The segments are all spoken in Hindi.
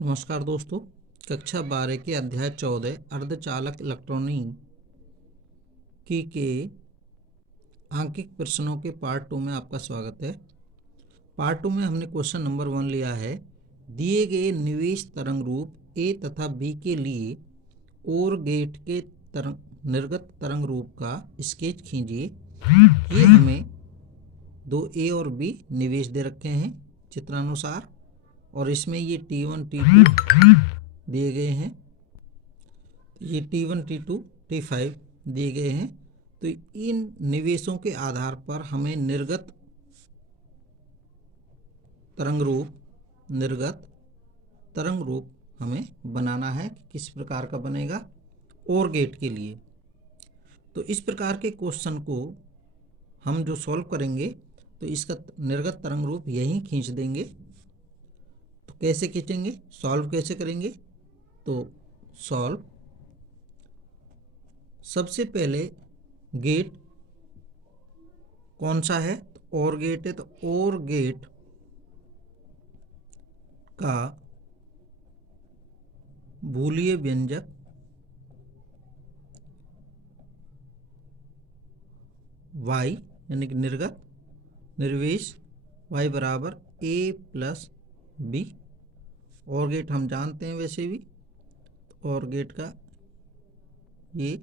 नमस्कार दोस्तों। कक्षा 12 के अध्याय 14 अर्धचालक इलेक्ट्रॉनिकी के आंकिक प्रश्नों के पार्ट 2 में आपका स्वागत है। पार्ट 2 में हमने क्वेश्चन नंबर 1 लिया है। दिए गए निवेश तरंग रूप ए तथा बी के लिए ओर गेट के निर्गत तरंग रूप का स्केच खींचिए। ये हमें दो ए और बी निवेश दे रखे हैं चित्रानुसार, और इसमें ये T1 T2 दिए गए हैं, ये T1 T2 T5 दिए गए हैं। तो इन निवेशों के आधार पर हमें निर्गत तरंग रूप हमें बनाना है कि किस प्रकार का बनेगा ओर गेट के लिए। तो इस प्रकार के क्वेश्चन को हम जो सॉल्व करेंगे तो इसका निर्गत तरंग रूप यहीं खींच देंगे। तो कैसे खींचेंगे, सॉल्व कैसे करेंगे? तो सॉल्व, सबसे पहले गेट कौन सा है? तो ओर गेट है। तो ओर गेट का बूलियन व्यंजक y यानी कि निर्वेश y बराबर a प्लस बी। और गेट हम जानते हैं वैसे भी, और गेट का ये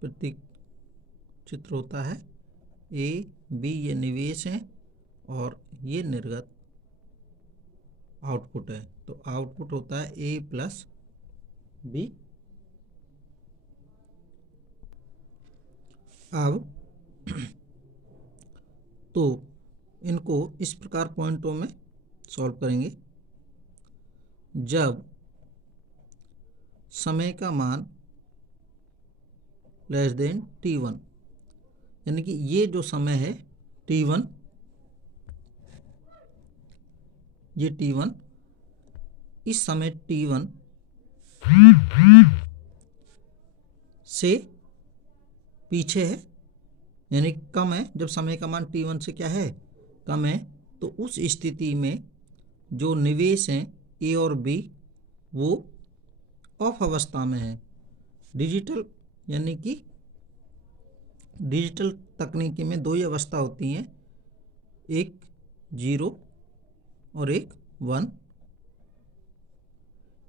प्रतीक चित्र होता है। a b ये निवेश है और ये निर्गत आउटपुट है। तो आउटपुट होता है a प्लस बी। अब तो इनको इस प्रकार पॉइंटों में सॉल्व करेंगे। जब समय का मान लेस देन T1, यानी कि ये जो समय है T1, ये T1, इस समय T1 से पीछे है, यानी कम है। जब समय का मान T1 से क्या है, कम है, तो उस स्थिति में जो निवेश हैं ए और बी वो ऑफ अवस्था में है। डिजिटल यानी कि डिजिटल तकनीकी में दो ही अवस्था होती हैं, एक 0 और एक 1,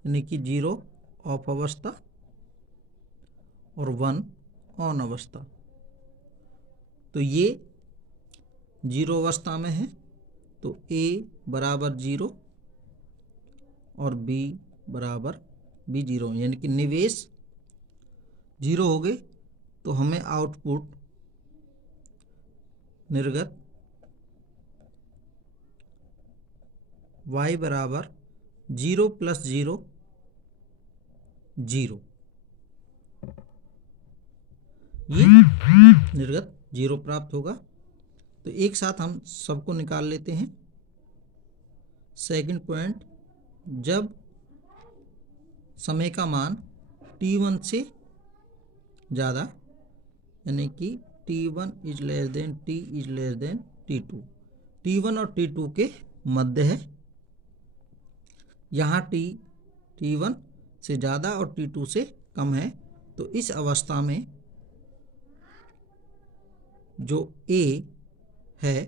यानी कि 0 ऑफ अवस्था और 1 ऑन अवस्था। तो ये 0 अवस्था में है, तो A बराबर 0 और B बराबर B 0, यानी कि निवेश 0 हो गए। तो हमें आउटपुट निर्गत y बराबर 0 प्लस 0 0, ये निर्गत 0 प्राप्त होगा। तो एक साथ हम सबको निकाल लेते हैं। सेकंड पॉइंट, जब समय का मान T1 से ज़्यादा, यानी कि T1 is less than T is less than T2, T1 और T2 के मध्य है। यहाँ T1 से ज़्यादा और T2 से कम है। तो इस अवस्था में जो A है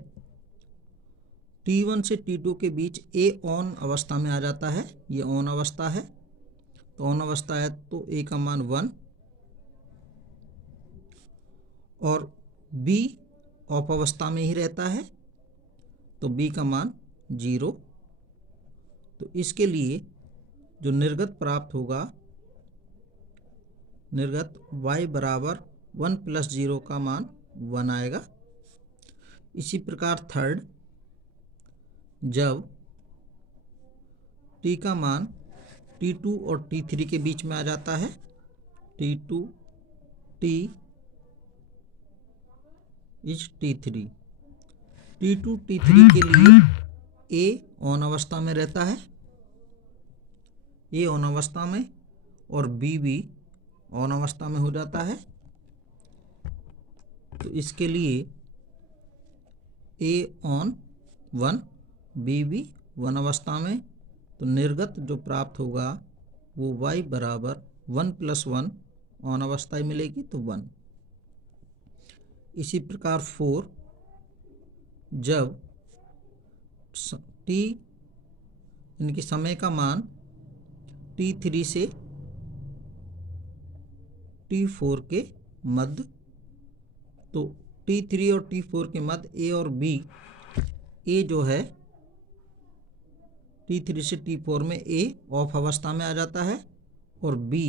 T1 से T2 के बीच A ऑन अवस्था में आ जाता है। ये ऑन अवस्था है, तो ऑन अवस्था है तो A का मान 1 और B ऑफ अवस्था में ही रहता है, तो B का मान 0। तो इसके लिए जो निर्गत प्राप्त होगा, निर्गत y बराबर 1 प्लस 0 का मान 1 आएगा। इसी प्रकार थर्ड, जब t का मान T2 और T3 के बीच में आ जाता है, T2 T is T3, T2 T3 के लिए A ऑन अवस्था में रहता है, A ऑन अवस्था में, और B भी ऑन अवस्था में हो जाता है। तो इसके लिए A ऑन 1 B भी 1 अवस्था में, तो निर्गत जो प्राप्त होगा वो y बराबर 1 + 1 ऑन अवस्था ही मिलेगी, तो 1। इसी प्रकार 4, जब t इनकी समय का मान t3 से t4 के मध्य, तो t3 और t4 के मध्य a और b, a जो है t3 से t4 में a ऑफ अवस्था में आ जाता है और b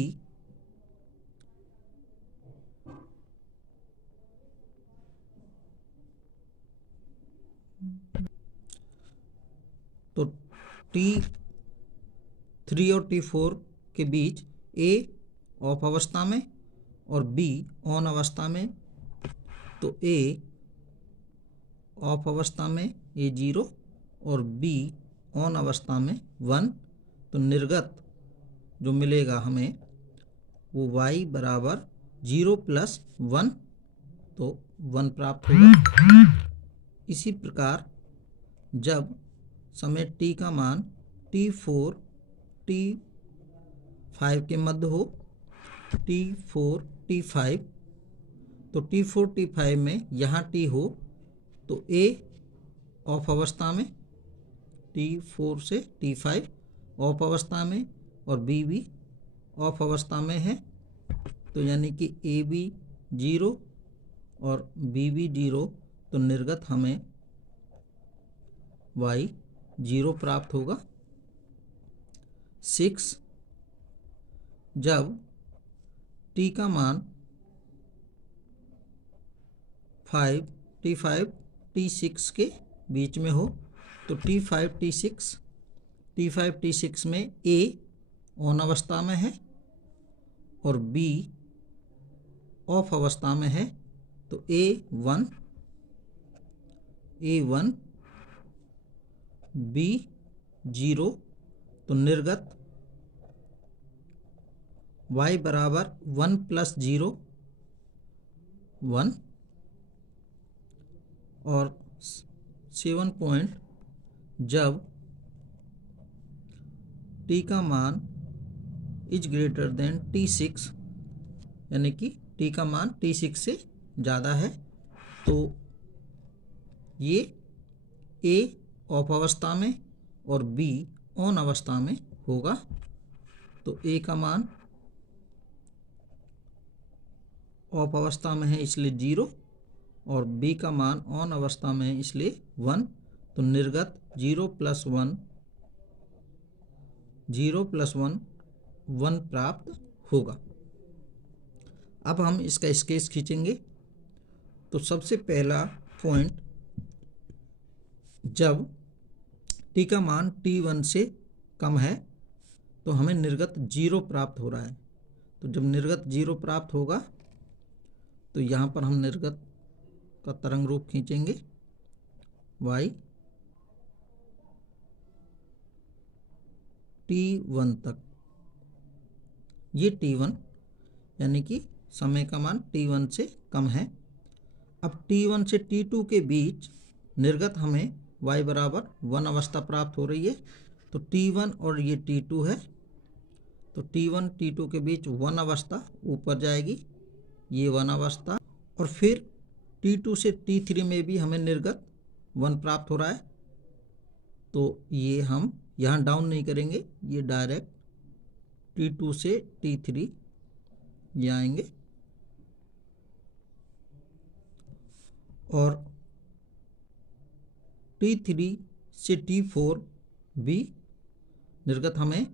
तो t3 और t4 के बीच a ऑफ अवस्था में और b ऑन अवस्था में, तो a ऑफ अवस्था में a 0 और b ऑन अवस्था में 1, तो निर्गत जो मिलेगा हमें वो y बराबर 0 + 1, तो 1 प्राप्त होगा। इसी प्रकार जब समय t का मान t4 t5 के मध्य हो, t4 t5, तो t4 t5 में यहाँ t हो तो a ऑफ अवस्था में, t4 से t5 ऑफ अवस्था में और b भी ऑफ अवस्था में है, तो यानी कि a भी 0 और b भी 0, तो निर्गत हमें y 0 प्राप्त होगा। 6, जब t का मान t5 t6 के बीच में हो, तो t5 t6 में a ऑन अवस्था में है और b ऑफ अवस्था में है, तो a1 b 0, तो निर्गत y बराबर 1 + 0 1, और 7 पॉइंट, जब t का मान इज ग्रेटर देन t6, यानी कि t का मान t6 से ज़्यादा है, तो ये a ऑफ अवस्था में और b ऑन अवस्था में होगा, तो a का मान ऑफ अवस्था में है इसलिए 0 और b का मान ऑन अवस्था में है इसलिए 1, तो निर्गत 0 + 1 1 प्राप्त होगा। अब हम इसका स्केच खींचेंगे। तो सबसे पहला पॉइंट, जब t का मान t1 से कम है तो हमें निर्गत 0 प्राप्त हो रहा है। तो जब निर्गत 0 प्राप्त होगा तो यहाँ पर हम निर्गत का तरंग रूप खींचेंगे y t1 तक, ये t1 यानी कि समय का मान t1 से कम है। अब t1 से t2 के बीच निर्गत हमें y बराबर 1 अवस्था प्राप्त हो रही है, तो t1 और ये t2 है, तो t1 t2 के बीच 1 अवस्था ऊपर जाएगी, ये 1 अवस्था, और फिर t2 से t3 में भी हमें निर्गत 1 प्राप्त हो रहा है, तो ये हम यहाँ डाउन नहीं करेंगे, ये डायरेक्ट t2 से t3 ये आएंगे, और t3 से t4 भी निर्गत हमें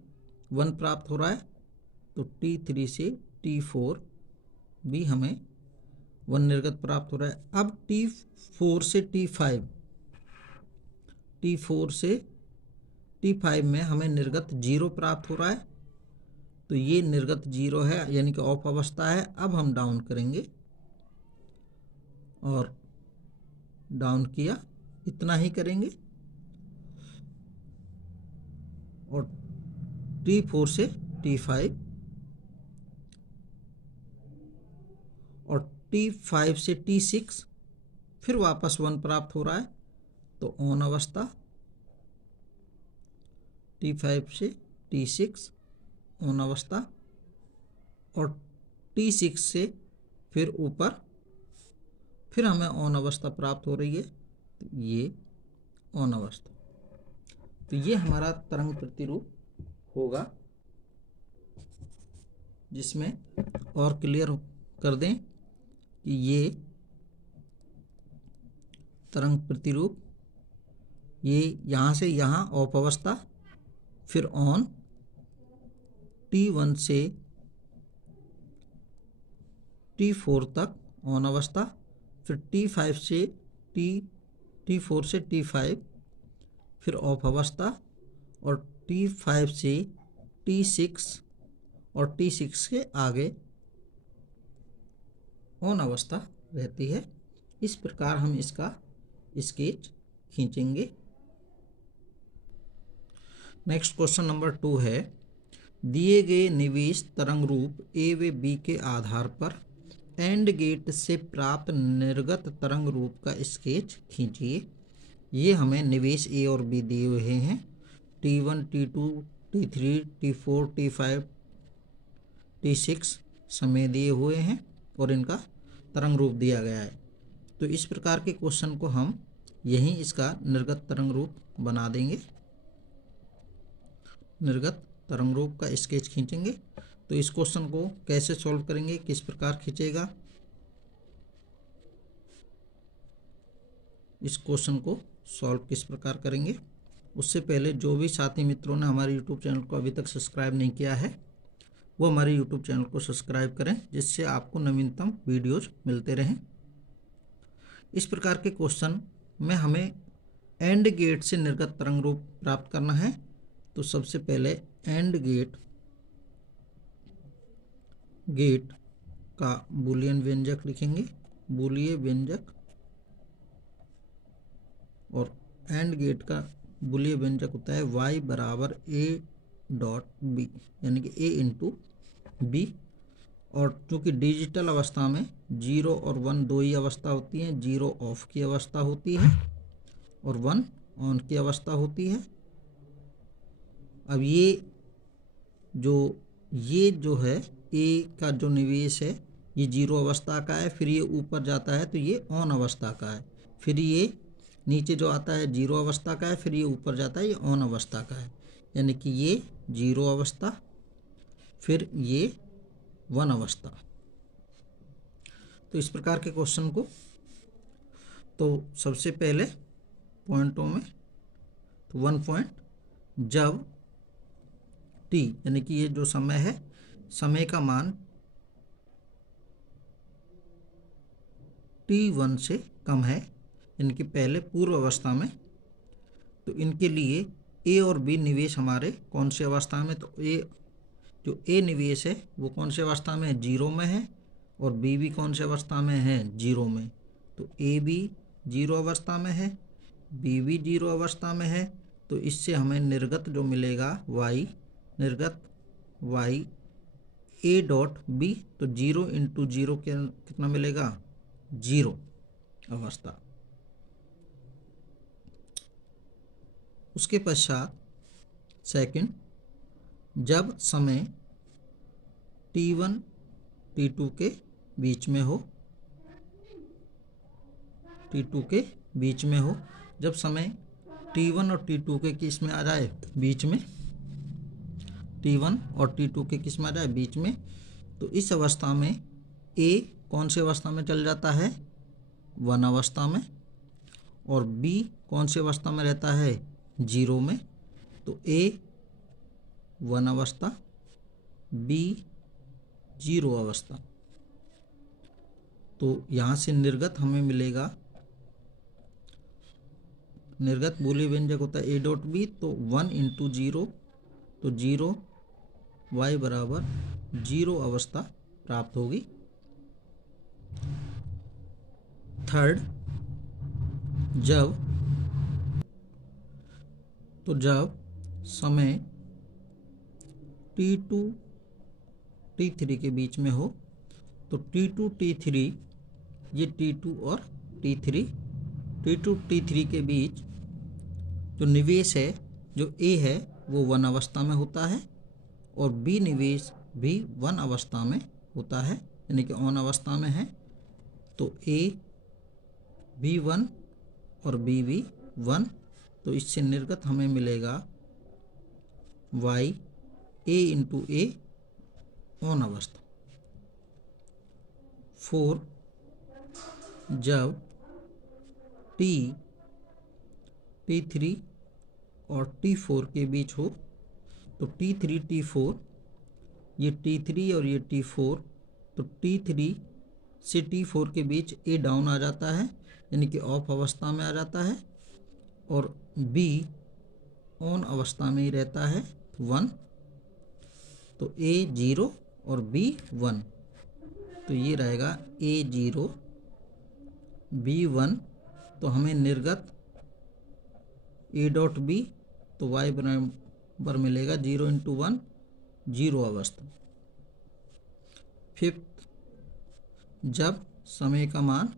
1 प्राप्त हो रहा है, तो t3 से t4 भी हमें 1 निर्गत प्राप्त हो रहा है। अब t4 से t5 में हमें निर्गत 0 प्राप्त हो रहा है, तो ये निर्गत 0 है यानी कि ऑफ अवस्था है। अब हम डाउन करेंगे और डाउन किया, इतना ही करेंगे, और t4 से t5 और t5 से t6 फिर वापस 1 प्राप्त हो रहा है, तो ऑन अवस्था, T5 से T6 ऑन अवस्था, और T6 से फिर ऊपर फिर हमें ऑन अवस्था प्राप्त हो रही है, तो ये ऑन अवस्था। तो ये हमारा तरंग प्रतिरूप होगा, जिसमें और क्लियर कर दें कि ये तरंग प्रतिरूप, ये यहाँ से यहाँ ऑफ अवस्था, फिर ऑन, T1 से T4 तक ऑन अवस्था, फिर T4 से T5 फिर ऑफ अवस्था, और T5 से T6 और T6 के आगे ऑन अवस्था रहती है। इस प्रकार हम इसका स्केच खींचेंगे। नेक्स्ट क्वेश्चन नंबर 2 है, दिए गए निवेश तरंग रूप ए व बी के आधार पर एंड गेट से प्राप्त निर्गत तरंग रूप का स्केच खींचिए। ये हमें निवेश ए और बी दिए हुए हैं, T1, T2, T3, T4, T5, T6 समय दिए हुए हैं और इनका तरंग रूप दिया गया है। तो इस प्रकार के क्वेश्चन को हम यहीं इसका निर्गत तरंग रूप बना देंगे, निर्गत तरंग रूप का स्केच खींचेंगे। तो इस क्वेश्चन को कैसे सॉल्व करेंगे, किस प्रकार खींचेगा, इस क्वेश्चन को सॉल्व किस प्रकार करेंगे, उससे पहले जो भी साथी मित्रों ने हमारे यूट्यूब चैनल को अभी तक सब्सक्राइब नहीं किया है, वो हमारे यूट्यूब चैनल को सब्सक्राइब करें, जिससे आपको नवीनतम वीडियोज मिलते रहें। इस प्रकार के क्वेश्चन में हमें एंड गेट से निर्गत तरंग रूप प्राप्त करना है। तो सबसे पहले एंड गेट का बूलियन व्यंजक लिखेंगे, बूलियन व्यंजक, और एंड गेट का बूलियन व्यंजक होता है y बराबर a डॉट b, यानी कि a इंटू बी। और चूँकि डिजिटल अवस्था में 0 और 1 दो ही अवस्था होती हैं, 0 ऑफ की अवस्था होती है और 1 ऑन की अवस्था होती है। अब ये जो है ए का जो निवेश है ये 0 अवस्था का है, फिर ये ऊपर जाता है तो ये ऑन अवस्था का है, फिर ये नीचे जो आता है 0 अवस्था का है, फिर ये ऊपर जाता है ये ऑन अवस्था का है, यानी कि ये 0 अवस्था, फिर ये 1 अवस्था। तो इस प्रकार के क्वेश्चन को, तो सबसे पहले पॉइंटों में, तो 1 पॉइंट, जब t यानी कि ये जो समय है, समय का मान T1 से कम है, इनके पहले पूर्व अवस्था में, तो इनके लिए ए और बी निवेश हमारे कौन सी अवस्था में, तो ए निवेश है वो कौन सी अवस्था में है, 0 में है, और बी भी कौन सी अवस्था में है, 0 में। तो ए भी 0 अवस्था में है, बी भी 0 अवस्था में है। तो इससे हमें निर्गत जो मिलेगा y, निर्गत y a डॉट बी, तो 0 इंटू 0 कितना मिलेगा, 0 अवस्था। उसके पश्चात सेकंड, जब समय T1 T2 के बीच में हो, T2 के बीच में हो, जब समय T1 और T2 के किस में आ जाए, बीच में, T1 और T2 के किस में आ जाए, बीच में, तो इस अवस्था में A कौन सी अवस्था में चल जाता है, 1 अवस्था में, और B कौन सी अवस्था में रहता है, 0 में। तो A 1 अवस्था, B 0 अवस्था। तो यहाँ से निर्गत हमें मिलेगा, निर्गत बूलियन व्यंजक होता है a डॉट बी, तो 1 इंटू 0, तो 0 y बराबर 0 अवस्था प्राप्त होगी। थर्ड, जब समय T2 T3 के बीच में हो, तो T2 T3, ये T2 और T3 के बीच जो निवेश है, जो A है वो 1 अवस्था में होता है और बी निवेश भी 1 अवस्था में होता है, यानी कि ऑन अवस्था में है। तो ए भी 1 और बी भी 1, तो इससे निर्गत हमें मिलेगा Y A into A on अवस्था। 4 जब T3 और T4 के बीच हो, तो T3 T4, ये T3 और ये T4, तो T3 से T4 के बीच A डाउन आ जाता है, यानी कि ऑफ अवस्था में आ जाता है, और B ऑन अवस्था में ही रहता है 1। तो A 0 और B 1, तो ये रहेगा A 0 B 1। तो हमें निर्गत A डॉट B, तो y बराबर मिलेगा 0 इंटू 1, 0 अवस्था। 5 जब समय का मान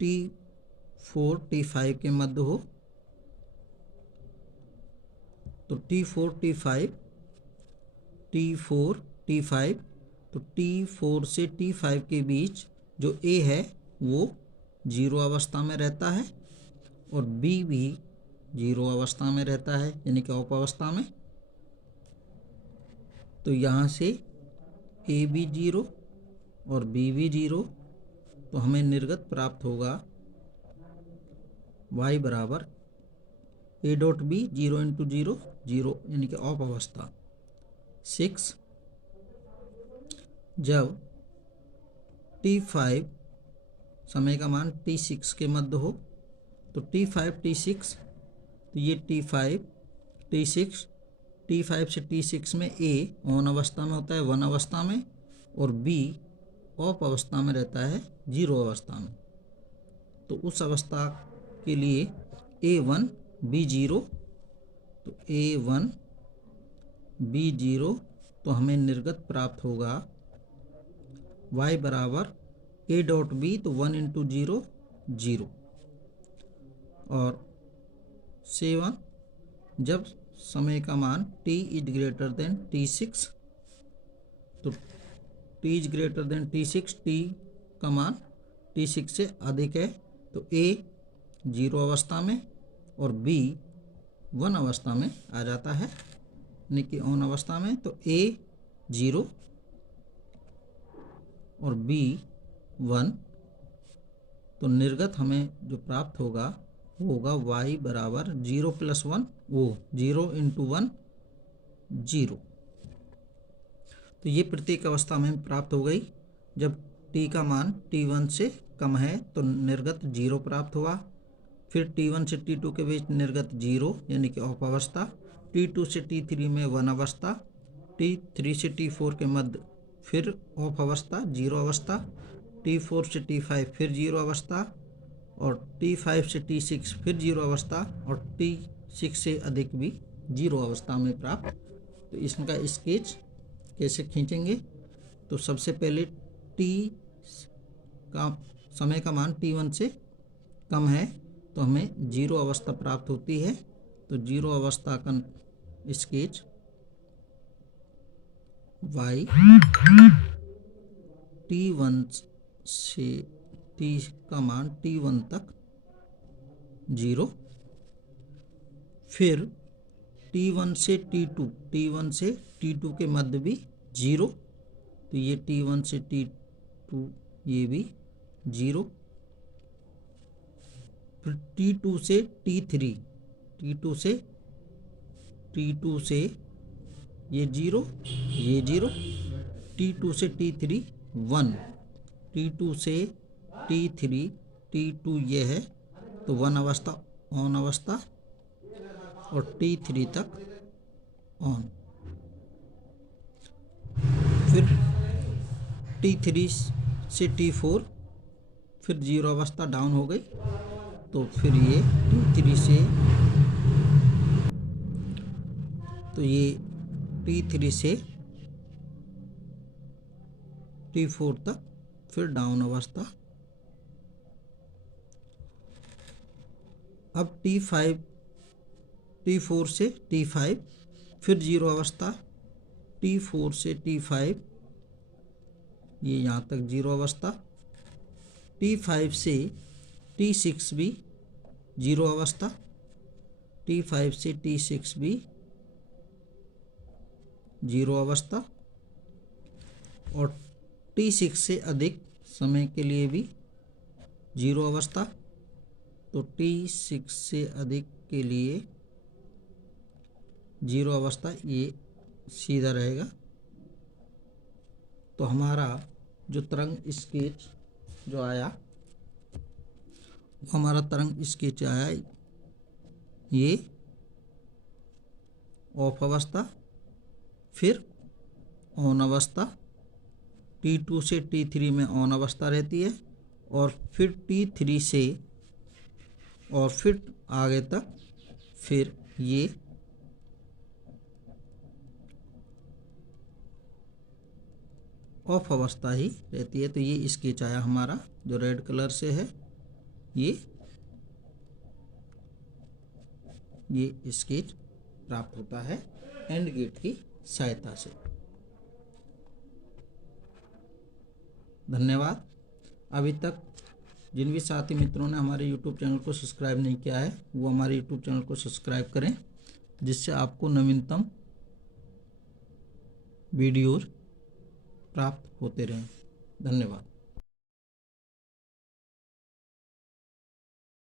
T4 T5 के मध्य हो, तो T4 T5 तो T4 से T5 के बीच जो A है वो 0 अवस्था में रहता है और B भी 0 अवस्था में रहता है, यानी कि ऑफ अवस्था में। तो यहाँ से A भी 0 और B भी 0, तो हमें निर्गत प्राप्त होगा y बराबर A डॉट B 0 इंटू 0, 0, यानी कि ऑफ अवस्था। 6 जब T5 समय का मान T6 के मध्य हो, तो T5 T6, तो ये T5 T6, T5 से T6 में A ऑन अवस्था में होता है 1 अवस्था में, और B ऑफ अवस्था में रहता है 0 अवस्था में। तो उस अवस्था के लिए A1 B0, तो A1 B0, तो हमें निर्गत प्राप्त होगा y बराबर A डॉट B, तो 1 इंटू 0, 0। और 7 जब समय का मान t is greater than T6, तो t is greater than T6, t का मान T6 से अधिक है, तो A 0 अवस्था में और B 1 अवस्था में आ जाता है, यानी कि ऑन अवस्था में। तो A 0 और B 1, तो निर्गत हमें जो प्राप्त होगा वो होगा y बराबर 0 प्लस 1, वो 0 इंटू 1, 0। तो ये प्रत्येक अवस्था में प्राप्त हो गई। जब t का मान T1 से कम है तो निर्गत 0 प्राप्त हुआ। फिर T1 से T2 के बीच निर्गत 0, यानी कि ऑफ अवस्था। T2 से T3 में 1 अवस्था। T3 से T4 के मध्य फिर ऑफ अवस्था 0 अवस्था। T4 से T5 फिर 0 अवस्था, और T5 से T6 फिर 0 अवस्था, और T6 से अधिक भी 0 अवस्था में प्राप्त। तो इसका स्केच कैसे खींचेंगे? तो सबसे पहले T का समय का मान T1 से कम है तो हमें 0 अवस्था प्राप्त होती है। तो 0 अवस्था का स्केच y T1 से T का मान T1 तक 0, फिर T1 से T2 के मध्य भी 0, तो ये T1 से T2 ये भी 0। फिर T2 से ये 0, ये 0। T2 से T3 1, T2 से T3 T2 ये है, तो 1 अवस्था ऑन अवस्था, और T3 तक ऑन। फिर T3 से T4 फिर 0 अवस्था डाउन हो गई, तो फिर ये T3 से T3 से T4 तक फिर डाउन अवस्था। अब T5 T4 से T5, फिर जीरो अवस्था, T4 से T5, ये यहाँ तक जीरो अवस्था, T5 से T6 भी जीरो अवस्था, T5 से T6 भी जीरो अवस्था, और T6 से अधिक समय के लिए भी जीरो अवस्था। तो T6 से अधिक के लिए जीरो अवस्था, ये सीधा रहेगा। तो हमारा जो तरंग स्केच जो आया, हमारा तरंग स्केच आया ये ऑफ अवस्था, फिर ऑन अवस्था, T2 से T3 में ऑन अवस्था रहती है, और फिर T3 से और फिर आगे तक फिर ये ऑफ अवस्था ही रहती है। तो ये स्केच आया हमारा जो रेड कलर से है, ये स्केच प्राप्त होता है एंड गेट की सहायता से। धन्यवाद। अभी तक जिन भी साथी मित्रों ने हमारे यूट्यूब चैनल को सब्सक्राइब नहीं किया है, वो हमारे यूट्यूब चैनल को सब्सक्राइब करें, जिससे आपको नवीनतम वीडियोज़ प्राप्त होते रहें। धन्यवाद।